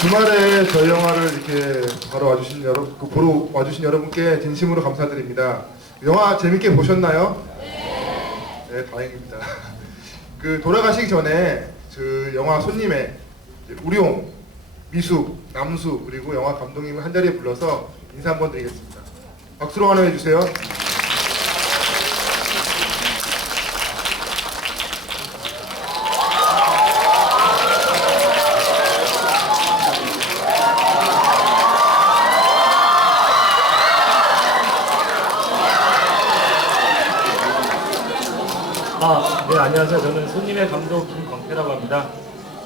주말에 저희 영화를 이렇게 바로 와주신 여러분, 그 보러 와주신 여러분께 진심으로 감사드립니다. 영화 재밌게 보셨나요? 네, 다행입니다. 그 돌아가시기 전에 그 영화 손님의 우룡, 미숙, 남수 그리고 영화 감독님을 한 자리에 불러서 인사 한번 드리겠습니다. 박수로 환호해 주세요. 아, 네, 안녕하세요. 저는 손님의 감독 김광태라고 합니다.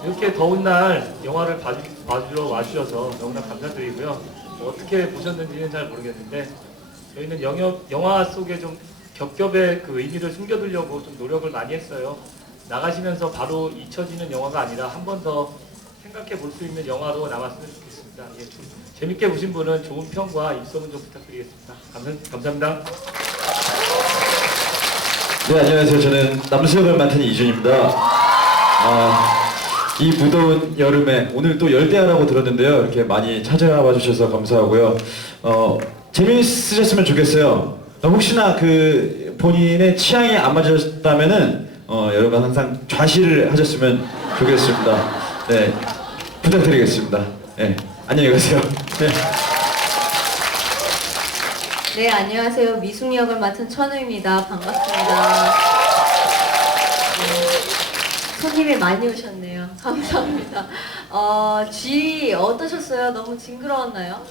이렇게 더운 날 영화를 봐주, 봐주러 와주셔서 너무나 감사드리고요. 뭐 어떻게 보셨는지는 잘 모르겠는데 저희는 영역, 영화 속에 좀 겹겹의 그 의미를 숨겨두려고 좀 노력을 많이 했어요. 나가시면서 바로 잊혀지는 영화가 아니라 한 번 더 생각해 볼 수 있는 영화로 남았으면 좋겠습니다. 예, 좀 재밌게 보신 분은 좋은 평과 입소문 좀 부탁드리겠습니다. 감사, 감사합니다. 네, 안녕하세요. 저는 남수역을 맡은 이준입니다. 아, 이 무더운 여름에 오늘 또 열대야라고 들었는데요. 이렇게 많이 찾아와 주셔서 감사하고요. 어, 재미있으셨으면 좋겠어요. 어, 혹시나 그 본인의 취향이 안 맞으셨다면은 어, 여러분 항상 좌시를 하셨으면 좋겠습니다. 네, 부탁드리겠습니다. 네, 안녕히 가세요. 네. 네, 안녕하세요. 미숙 역을 맡은 천우입니다. 반갑습니다. 네, 손님이 많이 오셨네요. 감사합니다. 어, 쥐 어떠셨어요? 너무 징그러웠나요?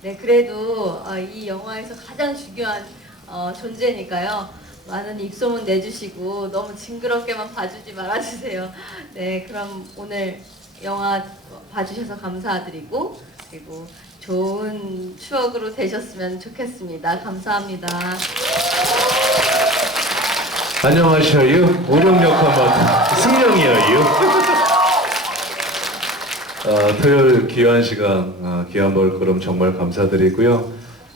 네, 그래도 어, 이 영화에서 가장 중요한 어, 존재니까요. 많은 입소문 내주시고 너무 징그럽게만 봐주지 말아주세요. 네, 그럼 오늘 영화 봐주셔서 감사드리고 그리고 좋은 추억으로 되셨으면 좋겠습니다. 감사합니다. 안녕하셔요. 오룡역 한번 승령이에요. 어, 토요일 귀한 시간, 어, 귀한 벌걸음 정말 감사드리고요.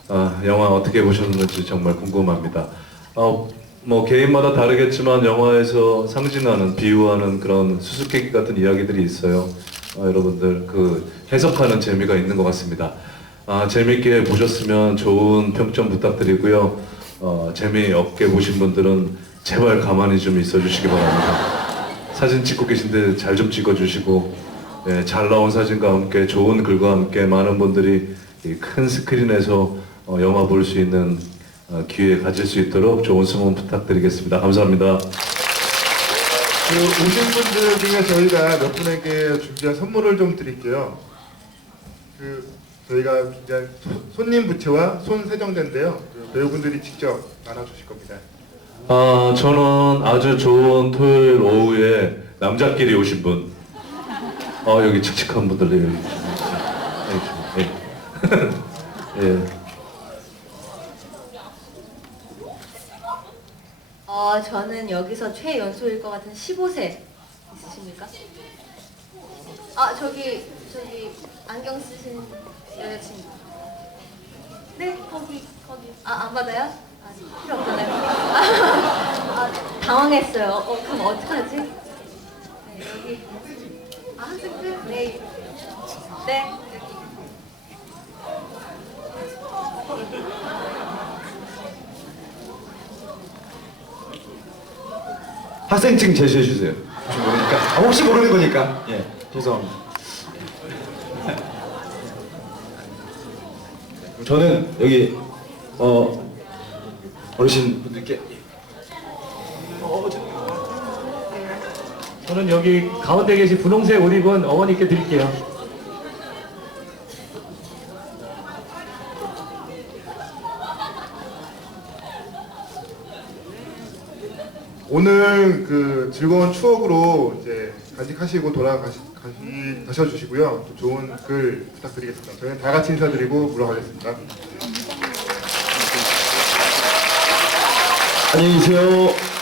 어, 영화 어떻게 보셨는지 정말 궁금합니다. 어, 뭐 개인마다 다르겠지만 영화에서 상징하는 비유하는 그런 수수께끼 같은 이야기들이 있어요. 어, 여러분들 그 해석하는 재미가 있는 것 같습니다. 아, 재밌게 보셨으면 좋은 평점 부탁드리고요. 어, 재미없게 보신 분들은 제발 가만히 좀 있어 주시기 바랍니다. 사진 찍고 계신데 잘 좀 찍어 주시고 예, 잘 나온 사진과 함께 좋은 글과 함께 많은 분들이 이큰 스크린에서 어, 영화 볼 수 있는 어, 기회 가질 수 있도록 좋은 승원 부탁드리겠습니다. 감사합니다. 그 오신 분들 중에 저희가 몇 분에게 준비한 선물을 좀 드릴게요. 그 저희가 준비한 소- 손님 부채와 손 세정대인데요. 그 배우분들이 직접 나눠주실 겁니다. 아, 저는 아주 좋은 토요일 오후에 남자끼리 오신 분. 어, 여기 칙칙한 분들 여기. 예. 예. 어, 저는 여기서 최연소일 것 같은 15세 있으십니까? 아, 저기, 저기, 안경 쓰신 여자친구. 네, 거기, 거기. 아, 안 받아요? 아, 필요 없잖아요. 아, 당황했어요. 어, 그럼 어떡하지? 네, 여기. 아, 학생들? 네. 네, 여기. 학생증 제시해 주세요. 혹시 모르니까. 아, 혹시 모르는 거니까. 예, 죄송합니다. 저는 여기 어 어르신 분들께 저는 여기 가운데 계신 분홍색 옷 입은 어머니께 드릴게요. 오늘 그 즐거운 추억으로 이제 간직하시고 돌아가시 가시, 가셔 주시고요. 또 좋은 글 부탁드리겠습니다. 저희는 다 같이 인사드리고 물러가겠습니다. 안녕히 계세요.